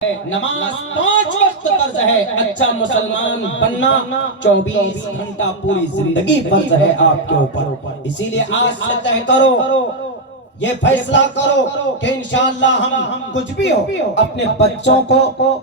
نماز 5 وقت فرض ہے، اچھا مسلمان بننا 24 گھنٹہ پوری زندگی فرض ہے آپ کے اوپر۔ اسی لیے آج سے طے کرو، یہ فیصلہ کرو کہ انشاءاللہ ہم کچھ بھی ہو اپنے بچوں کو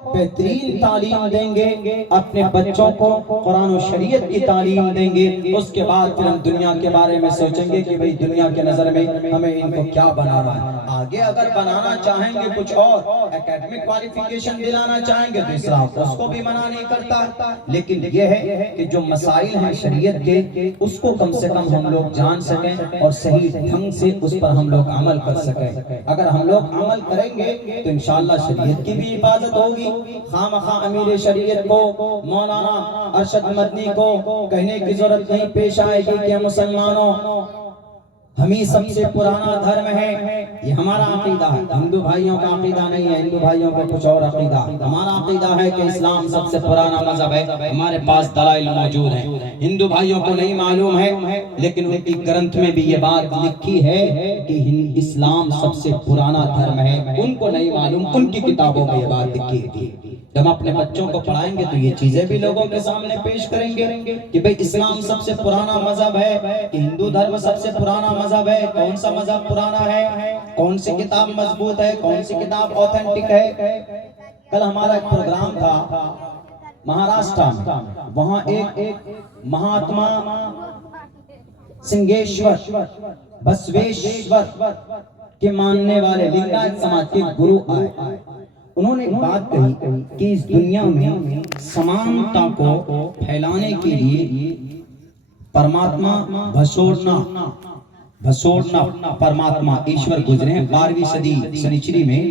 بہترین تعلیم دیں گے، اپنے بچوں کو قرآن و شریعت کی تعلیم دیں گے۔ اس کے بعد پھر ہم دنیا کے بارے میں سوچیں گے کہ بھئی دنیا کے نظر میں ہمیں ان کو کیا بنانا ہے۔ آگے اگر بنانا چاہیں گے کچھ اور ایکیڈمک کوالیفیکیشن دلانا چاہیں گے تو اسلام اس کو بھی منع نہیں کرتا، لیکن یہ ہے کہ جو مسائل ہیں شریعت کے اس کو کم سے کم ہم لوگ جان سکیں اور صحیح ڈھنگ سے اس پر ہم لوگ عمل کر سکیں۔ اگر ہم لوگ عمل کریں گے تو انشاءاللہ شریعت کی بھی حفاظت ہوگی۔ خواہ مخواہ امیر شریعت کو مولانا ارشد مدنی کو کہنے کی ضرورت نہیں پیش آئے گی کہ مسلمانوں ہمیں سب سے پرانا دھرم ہے، یہ ہمارا عقیدہ ہے، ہندو بھائیوں کا عقیدہ نہیں ہے، ہندو بھائیوں کا کچھ اور عقیدہ ہے۔ ہمارا عقیدہ ہے کہ اسلام سب سے پرانا مذہب ہے، ہمارے پاس دلائل موجود ہیں۔ ہندو بھائیوں کو نہیں معلوم ہے لیکن ان کی گرنتھ میں بھی یہ بات لکھی ہے کہ اسلام سب سے پرانا دھرم ہے، ان کو نہیں معلوم، ان کی کتابوں میں یہ بات لکھی ہے۔ جب ہم اپنے بچوں کو پڑھائیں گے تو یہ چیزیں بھی لوگوں کے سامنے پیش کریں گے کہ بھئی اسلام سب سے پرانا مذہب ہے، کہ ہندو دھرم سب سے پرانا مذہب ہے۔ کون سا مذہب پرانا ہے، کون سی کتاب مضبوط ہے، کون سی کتاب اوتھینٹک ہے۔ کل ہمارا ایک پروگرام تھا مہاراشٹر میں، وہاں ایک مہاتما سنگھیشور بسویشور کے ماننے والے لنگایت سماج کے گرو آئے، انہوں نے ایک بات کہی کہ اس دنیا میں سمانتا کو پھیلانے کے لیے پرماتما بھسوڑنا پرماتما ایشور گزرے ہیں 12ویں صدی سنچری میں۔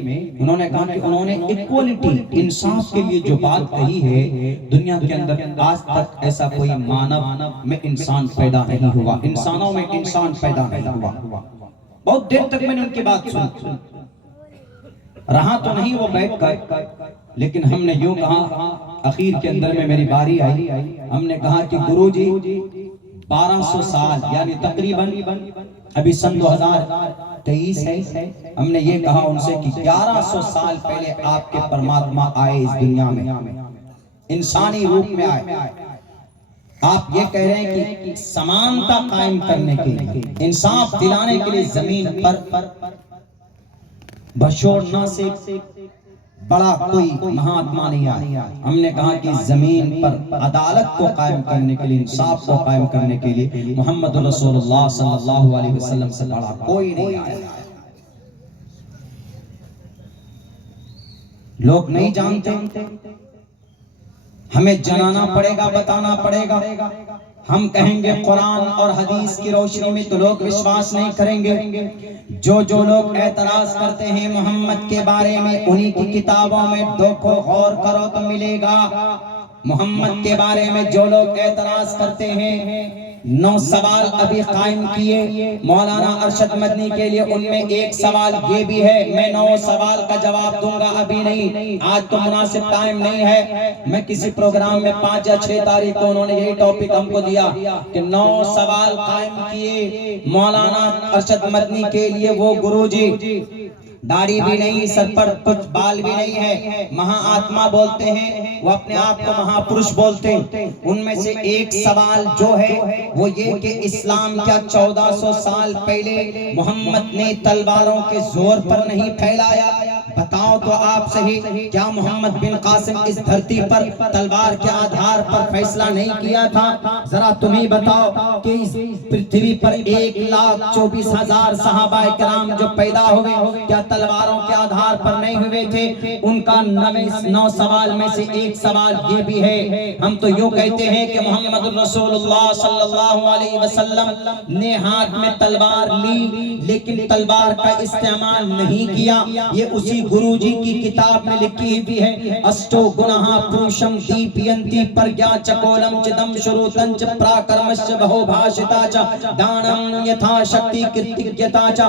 انہوں نے کہا کہ انہوں نے ایکوالٹی انصاف کے لیے جو بات کہی ہے، دنیا کے اندر آج تک ایسا کوئی مانو میں انسان پیدا نہیں ہوا، انسانوں میں انسان پیدا نہیں ہوا۔ بہت دیر تک میں نے ان کی بات سنی، رہا تو نہیں وہ بیٹھ کر، لیکن ہم نے یوں کہا، اخیر کے اندر میں میری باری آئی، ہم نے کہا کہ گرو جی 1200 سال یعنی تقریباً ابھی سن 2023 ہے، ہم نے یہ کہا ان سے کہ 1100 سال پہلے آپ کے پرماتما آئے اس دنیا میں، انسانی روپ میں آئے۔ آپ یہ کہہ رہے ہیں کہ سمانتا قائم کرنے کے لیے، انصاف دلانے کے لیے زمین پر بھسوڑنا سے بڑا کوئی مہاتما نہیں آیا۔ ہم نے کہا کہ زمین پر عدالت کو قائم کرنے کے لیے، انصاف کو قائم کرنے کے لیے محمد رسول اللہ صلی اللہ علیہ وسلم سے بڑا کوئی نہیں آیا۔ لوگ نہیں جانتے، ہمیں جاننا پڑے گا، بتانا پڑے گا۔ ہم کہیں گے قرآن اور حدیث کی روشنی میں تو لوگ وشواس نہیں کریں گے۔ جو لوگ اعتراض کرتے ہیں محمد کے بارے میں، انہی کی کتابوں میں دیکھو، غور کرو تو ملے گا۔ محمد کے بارے میں جو لوگ اعتراض کرتے ہیں، 9 سوال ابھی قائم کیے مولانا ارشد مدنی کے لیے، ان میں ایک سوال یہ بھی ہے، میں 9 سوال کا جواب دوں گا، ابھی نہیں، آج تو مناسب ٹائم نہیں ہے۔ میں کسی پروگرام میں 5 یا 6 تاریخ کو انہوں نے یہی ٹاپک ہم کو دیا کہ 9 سوال قائم کیے مولانا ارشد مدنی کے لیے وہ گرو جی، داڑھی بھی نہیں، سر پر کچھ بال بھی نہیں ہے، مہا آتما بولتے ہیں، وہ اپنے آپ کو مہا پرش بولتے ہیں۔ ان میں سے ایک سوال جو ہے وہ یہ کہ اسلام کیا 1400 سال پہلے محمد نے تلواروں کے زور پر نہیں پھیلایا؟ بتاؤ تو آپ صحیح، کیا محمد بن قاسم اس دھرتی پر تلوار کے آدھار پر فیصلہ نہیں کیا تھا؟ ذرا تمہیں بتاؤ کہ اس پرتھوی پر 1,24,000 صحابہ کرام جو پیدا ہوئے، کیا تلواروں کے آدھار پر نہیں ہوئے تھے؟ ان کا 9 سوال میں سے ایک سوال یہ بھی ہے۔ ہم تو یوں کہتے ہیں کہ محمد رسول اللہ صلی اللہ علیہ وسلم نے ہاتھ میں تلوار لی لیکن تلوار کا استعمال نہیں کیا۔ یہ اسی گرو جی کی کتاب میں لکھی بھی ہے، اسٹو گناہ پروشم دیپینتی پرگیا چکولم چدم شروتنچ پراکرمش بہو بھاشتا چا دانم یتھا شکتی کرتیتا چا۔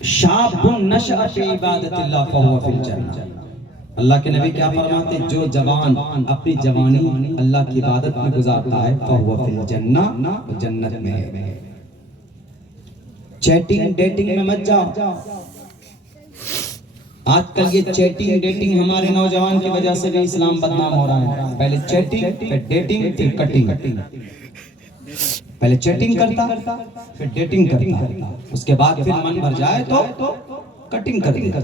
شاب نشأ فی عبادت اللہ فہو فی الجنہ. اللہ کے نبی کیا فرماتے ہیں؟ جو جوان اپنی جوانی اللہ کی عبادت میں گزارتا ہے فہو فی الجنہ، وہ جنت میں ہے. چیٹنگ ڈیٹنگ میں مت جاؤ. آج کل یہ چیٹنگ ڈیٹنگ ہمارے نوجوان کی وجہ سے بھی اسلام بدنام ہو رہا ہے. پہلے چیٹنگ، پھر ڈیٹنگ، پھر کٹنگ. پہلے چیٹنگ کرتا، پھر ڈیٹنگ کرتا، اس کے بعد پھر من بھر جائے تو کٹنگ کر دیتا.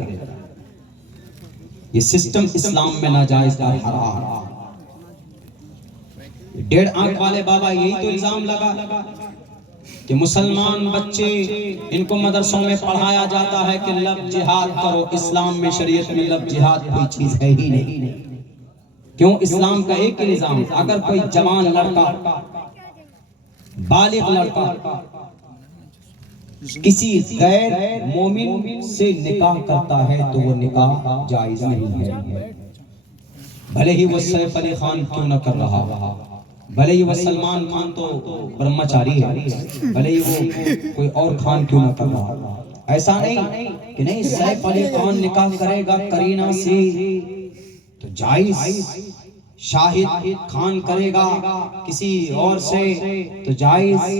یہ سسٹم اسلام میں ناجائز اور حرام. ڈیڑھ آنکھ والے بابا یہی تو الزام لگا کہ مسلمان بچے ان کو مدرسوں میں پڑھایا جاتا ہے کہ لفظ جہاد کرو. اسلام میں شریعت میں لفظ جہاد کوئی چیز ہے ہی نہیں. کیوں؟ اسلام کا ایک ہی نظام، اگر کوئی جوان لڑکا، بالغ لڑکا کسی غیر مومن سے نکاح کرتا ہے تو وہ نکاح جائز نہیں ہے. بھلے ہی وہ سیف علی خان کیوں نہ کر رہا ہو، بھلے ہی وہ سلمان خان تو برہمچاری ہے، بھلے ہی وہ کوئی اور خان کیوں نہ کر رہا ہو. ایسا نہیں کہ نہیں سیف علی خان نکاح کرے گا کرینہ سے تو جائز، شاہد خان کرے گا کسی اور سے تو جائز،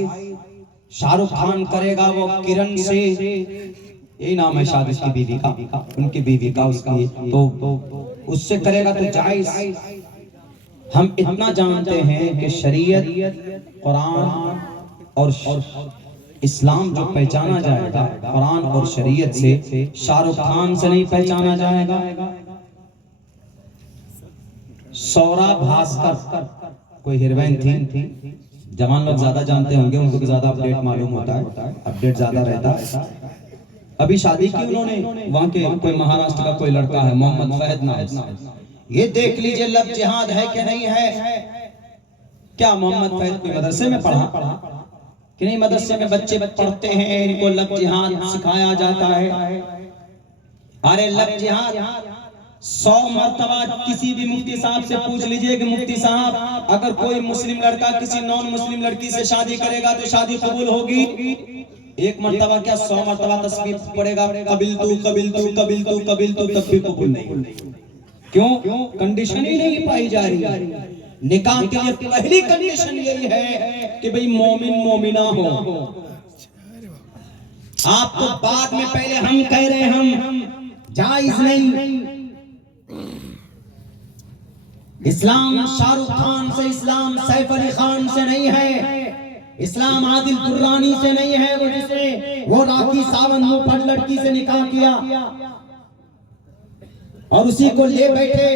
شاہ رخ خان کرے گا وہ کرن سے، یہی نام ہے شاید اس کی بیوی کا، ان کی بیوی کا، اس کی تو اس سے کرے گا تو جائز. ہم اتنا جانتے ہیں کہ شریعت، قرآن اور اسلام جو پہچانا جائے گا قرآن اور شریعت سے، شاہ رخ خان سے نہیں پہچانا جائے گا. سورا بھاسکر کوئی ہیروین تھی، جوان لوگ زیادہ جانتے ہوں گے، ان کو زیادہ اپڈیٹ معلوم ہوتا ہے، اپڈیٹ زیادہ رہتا ہے. ابھی شادی کی انہوں نے، وہاں کے کوئی مہاراشٹر کا کوئی لڑکا ہے محمد فہد نام. یہ دیکھ لیجئے لفظ جہاد ہے کہ نہیں ہے. کیا محمد فہد کوئی مدرسے میں پڑھا کہ نہیں؟ مدرسے میں بچے پڑھتے ہیں، ان کو لفظ جہاد سکھایا جاتا ہے. ارے لفظ جہاد 100 مرتبہ کسی بھی مفتی صاحب سے پوچھ لیجئے کہ مفتی صاحب اگر کوئی مسلم لڑکا کسی نان مسلم لڑکی سے شادی کرے گا تو شادی قبول ہوگی؟ ایک مرتبہ کیا 100 مرتبہ تسبیح پڑھے گا قبلتو قبلتو قبلتو قبلتو تب بھی قبول نہیں. کیوں؟ کنڈیشن ہی نہیں پائی جا رہی. نکاح کے لیے پہلی کنڈیشن یہی ہے کہ بھئی مومن مومنہ ہو. آپ تو بعد میں، پہلے ہم کہہ رہے ہم جائز نہیں. اسلام شاہ رخ خان سے، اسلام سیف علی خان سے نہیں ہے، اسلام عادل درانی سے نہیں ہے، وہ جس نے وہ راکی ساون منہ پھٹ لڑکی سے نکاح کیا اور اسی کو لے بیٹھے.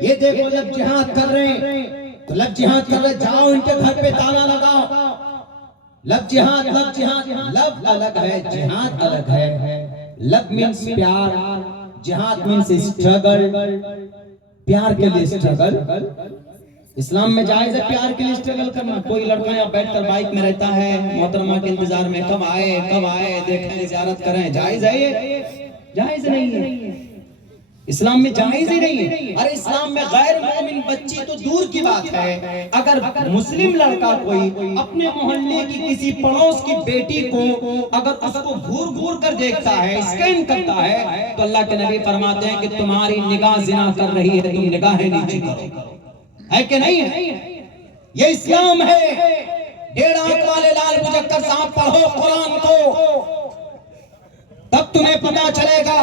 یہ دیکھو لفظ جہاد کر رہے ہیں تو لفظ جہاد کر رہے، جاؤ ان کے گھر پہ تالا لگاؤ. لفظ جہاد، لفظ جہاد، لفظ الگ ہے، جہاد الگ ہے. لفظ مینس پیار، جہاد مینس اسٹرگل. پیار کے لیے اسٹرگل اسلام میں جائز ہے. پیار کے لیے اسٹرگل کرنا. کوئی لڑکا یہاں بیٹھ کر بائک میں رہتا ہے محترمہ کے انتظار میں، کب آئے دیکھیں زیارت کریں، جائز ہے؟ یہ جائز نہیں ہے. اسلام میں جائز ہی نہیں ہے. ارے اسلام میں غیر مومن بچی تو دور کی بات ہے، اگر مسلم لڑکا کوئی اپنے محلے کی کسی پڑوس کی بیٹی کو اگر اس کو گھور گھور کر دیکھتا ہے، اسکین کرتا ہے، تو اللہ کے نبی فرماتے ہیں کہ تمہاری نگاہ زنا کر رہی ہے، تم نگاہیں نیچی کرو. ہے کہ نہیں ہے؟ یہ اسلام ہے. ڈیڑھ آنکھ والے لال مجکر صاحب پڑھو قرآن کو، تب تمہیں پتا چلے گا.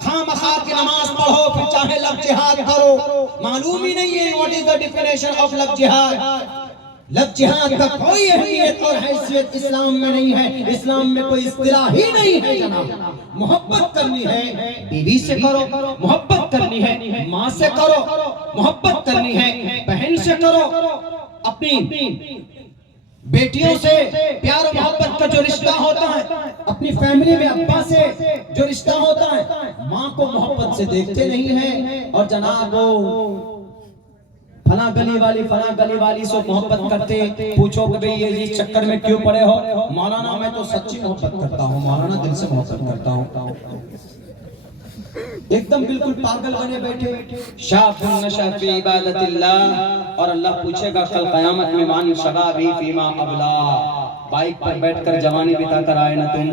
خامخواہ کی نماز پڑھو، پھر چاہے لفظ جہاد کرو. معلوم ہی نہیں ہے what is the definition of لفظ جہاد. لفظ جہاد کا کوئی اہمیت اور حیثیت اسلام میں نہیں ہے. اسلام میں کوئی اصطلاح ہی نہیں ہے جناب. محبت کرنی ہے بیوی سے کرو، محبت کرنی ہے ماں سے کرو، محبت کرنی ہے بہن سے کرو، اپنی بیٹیوں سے پیار و محبت کا جو رشتہ ہوتا ہے، اپنی فیملی میں ابا سے جو رشتہ ہوتا ہے، ماں کو محبت سے دیکھتے نہیں ہیں. اور جناب فلاں گلی والی سے محبت کرتے. پوچھو کہ بھئی یہ چکر میں کیوں پڑے ہو؟ مولانا میں تو سچی محبت کرتا ہوں، مولانا دل سے محبت کرتا ہوں. ایک دم بالکل پاگل بنے بیٹھے. شاب نشأ فی عبادت اللہ، اور اللہ پوچھے گا کل قیامت میں مان شبابی فیما ابلا، بائک پر بیٹھ کر جوانی بتا کر آئے نا تم،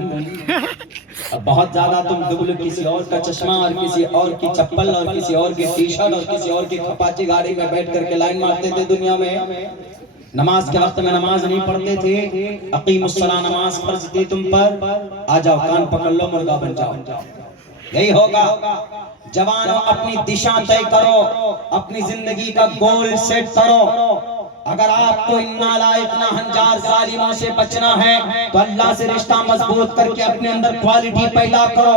اب بہت زیادہ تم دبل کسی اور کا چشمہ اور کسی اور کی چپل اور کسی اور کی ٹی شرٹ اور کسی اور کی کھپاچی گاڑی میں بیٹھ کر کے لائن مارتے تھے دنیا میں. نماز کے وقت میں نماز نہیں پڑھتے تھے. اقیم الصلاۃ نماز فرض تھی تم پر. آ جاؤ کان پکڑ لو مرغا بن جاؤ. یہی ہوگا. جوانوں اپنی دشا طے کرو, اپنی زندگی کا گول سیٹ کرو. اگر آپ کو ان نالائق ناہنجار ظالموں سے بچنا ہے تو اللہ سے رشتہ مضبوط کر کے اپنے اندر کوالٹی پیدا کرو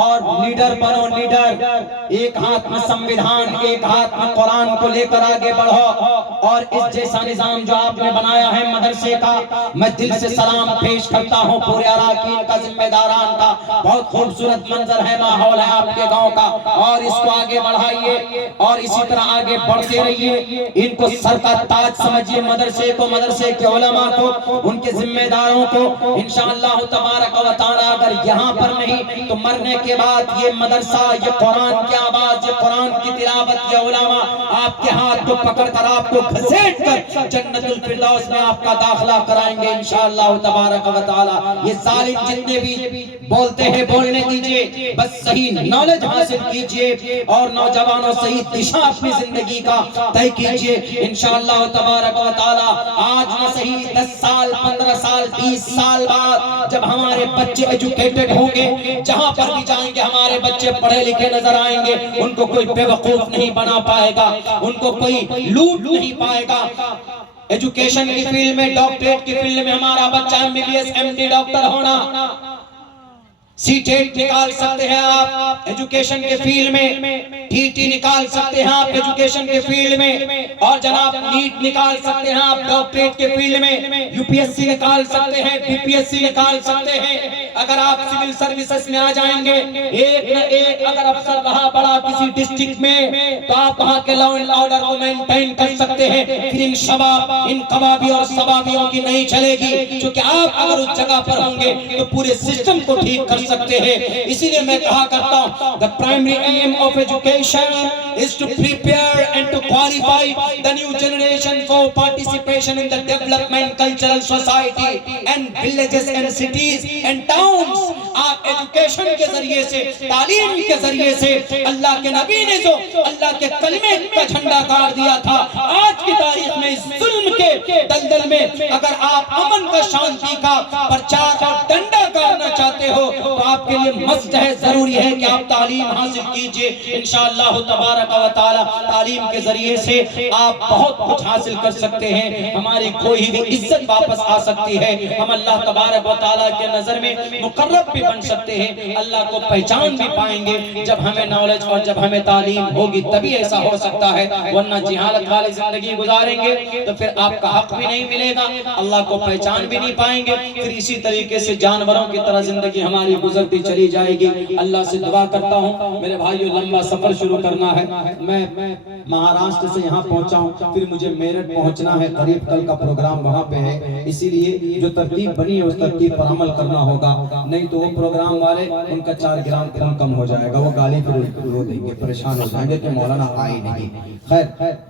اور لیڈر بنو. لیڈر ایک ہاتھ میں سنویدھان, ایک ہاتھ میں قرآن کو لے کر آگے بڑھو. اور اس جیسا نظام جو آپ نے بنایا ہے مدرسے کا, میں دل سے سلام پیش کرتا ہوں پورے اراکین کا, ذمہ داران کا. بہت خوبصورت منظر ہے, ماحول ہے آپ کے گاؤں کا, اور اس کو آگے بڑھائیے اور اسی طرح آگے بڑھتے رہیے. ان کو سر کا تاج سمجھیے, مدرسے کو, مدرسے کے علماء کو, ان کے ذمہ داروں کو. انشاءاللہ تبارک و تعالی اگر یہاں پر نہیں تو مرنے کے بعد یہ مدرسہ, یہ قرآن کی آواز, یہ قرآن کی تلاوت, یہ علماء آپ کے ہاتھ کو پکڑ کر آپ کو گھسیٹ کر جنت الفردوس میں آپ کا داخلہ کرائیں گے انشاءاللہ تبارک و تعالی. یہ ظالم جتنے بھی بولتے ہیں بولنے دیجئے, بس صحیح نالج حاصل کیجئے اور نوجوانوں صحیح دشا اپنی زندگی کا طے کیجئے انشاءاللہ تبارک و تعالی. آج نہ صحیح 10 سال 15 سال 20 سال بعد جب ہمارے بچے ایجوکیٹڈ ہوں گے, جہاں پر بھی جائیں گے ہمارے بچے پڑھے لکھے نظر آئیں گے. ان کو کوئی بے وقوف نہیں بنا پائے گا, ان کو کوئی لوٹ نہیں پائے گا. ایجوکیشن کی فیلڈ میں, ڈاکٹریٹ کی فیلڈ میں ہمارا بچہ MBBS MD ڈاکٹر ہونا, CTET نکال سکتے ہیں آپ ایجوکیشن کے فیلڈ میں, TT نکال سکتے ہیں آپ ایجوکیشن کے فیلڈ میں, اور جناب نیٹ نکال سکتے ہیں آپ ڈاکٹریٹ کے فیلڈ میں, UPSC نکال سکتے ہیں, BPSC نکال سکتے ہیں. اگر آپ سول سروسز میں آ جائیں گے, ایک نہ ایک اگر افسر رہا بڑا کسی ڈسٹرکٹ میں, تو آپ وہاں کے لا اینڈ آرڈر کو مینٹین کر سکتے ہیں. پھر ان شباب, ان کبابی اور سبابیوں کی نہیں چلے گی, کیونکہ آپ اگر اس جگہ پر ہوں گے تو پورے سسٹم کو ٹھیک کر سکتے ہیں. اسی لئے میں کہا کرتا ہوں, the primary aim of education is to prepare and to qualify the new generation for participation in the development cultural society and villages and cities and towns. آپ ایجوکیشن کے ذریعے سے, تعلیم کے ذریعے سے, اللہ کے نبی نے جو اللہ کے کلمے کا جھنڈا گاڑ دیا تھا, آج کی تاریخ میں اس ظلم کے دلدل میں اگر آپ امن کا, شانتی کا پرچار اور ڈنڈا گاڑنا چاہتے ہو تو آپ کے لیے مست ہے, ضروری ہے کہ آپ تعلیم حاصل کیجئے انشاءاللہ تبارک و تعالی. تعلیم کے ذریعے سے آپ بہت کچھ حاصل کر سکتے ہیں, ہماری کوئی بھی عزت واپس آ سکتی ہے, ہم اللہ تبارک و تعالی کے نظر میں مقرب بھی بن سکتے ہیں, اللہ کو پہچان بھی پائیں گے. جب ہمیں نالج اور جب ہمیں تعلیم ہوگی تبھی ایسا ہو سکتا ہے, ورنہ جہالت والی زندگی گزاریں گے تو پھر آپ کا حق بھی نہیں ملے گا, اللہ کو پہچان بھی نہیں پائیں گے. پھر اسی طریقے سے جانوروں کی طرح زندگی ہماری گزرتی چلی جائے گی. اللہ سے دعا کرتا ہوں میرے بھائیو, لمبا سفر شروع کرنا ہے. میں مہاراشٹر سے یہاں پہنچا ہوں, پھر مجھے میرٹھ پہنچنا ہے, قریب کل کا پروگرام وہاں پہ ہے. اسی لیے جو ترتیب بنی ہے اس ترتیب پر عمل کرنا ہوگا, نہیں تو وہ پروگرام والے ان کا 4 گرام خون کم ہو جائے گا, وہ گالی پھر وہ دیں گے, پریشان ہو جائیں گے کہ مولانا آئے نہیں. خیر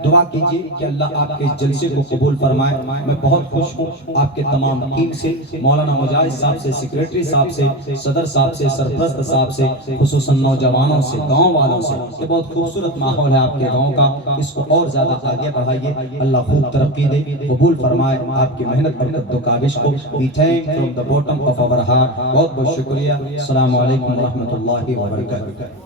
دعا کیجئے کہ اللہ آپ کے اس جلسے کو قبول فرمائے. میں بہت خوش ہوں آپ کے تمام ٹیم سے, مولانا مجاہد صاحب سے, سیکریٹری صاحب سے, صدر صاحب سے, سرپرست صاحب سے, خصوصاً نوجوانوں سے, گاؤں والوں سے. یہ بہت خوبصورت ماحول ہے آپ کے گاؤں کا, اس کو اور زیادہ آگے بڑھائیے. اللہ خوب ترقی دے, قبول فرمائے آپ کی محنت برکت و کاوش کو. We thank from the bottom of our heart. بہت بہت شکریہ. السلام علیکم ورحمۃ اللہ وبرکاتہ.